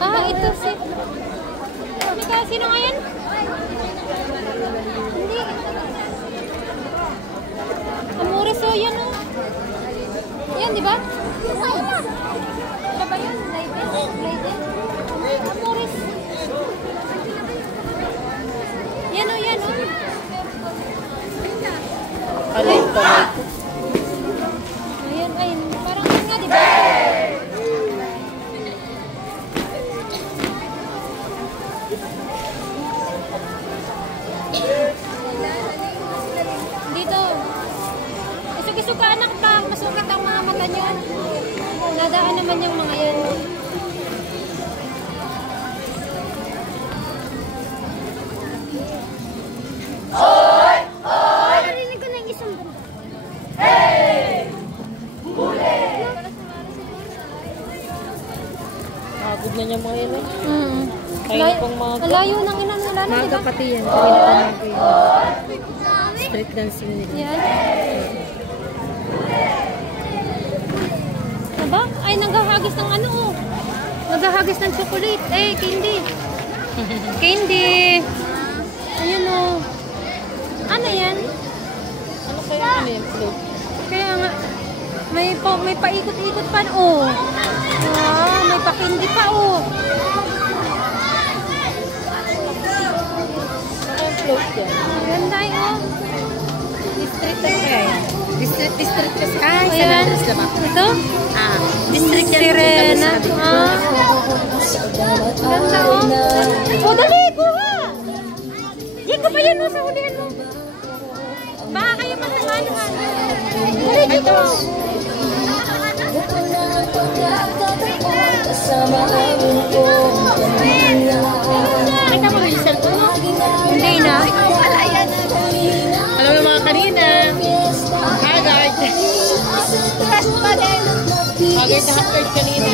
Ah, ito si... Sino nga yan? Hindi. Amores o yan o. Yan, di ba? Siya ba yun? Leiden? Amores. Yan o, yan o. Alay ito. Ayan, ay, parang yan nga, di ba? Dito. Isog-isog ka anak pa. Masukat ang mga mata niyo. Nadaan naman yung mga yan. Oy! Oy! Narinig ko na yung isang banda. Hey! Huli! Pagod na niya mga yun. Kaya pong mga... Malayo nang inan nila na, Maga diba? pati yan. Street dancing nila. Yan. Diba? Ay, naghahagis ng ano oh. Naghahagis ng chocolate. Eh, candy. Candy. Ayun oh. Ano yan? Ano kaya ano yan? Float? Kaya nga, may paikot-ikot pa oh. Ah, may pa-candy pa oh. Float yan. Ganda oh. District na kaya yan? District kasi. Ay, Ayan. sa ba? Ito? Ah, district yan. Sirena. Ah. Ganda oh. Oh, dali! Kuha! Yan ka pa yan oh, sa hulihan mo. Baka kayo masamahan. Dali dito. Nakita mo yung cellphone mo? Hindi na. Alam mo mga kanina. Haggard. Haggard na haggard kanina.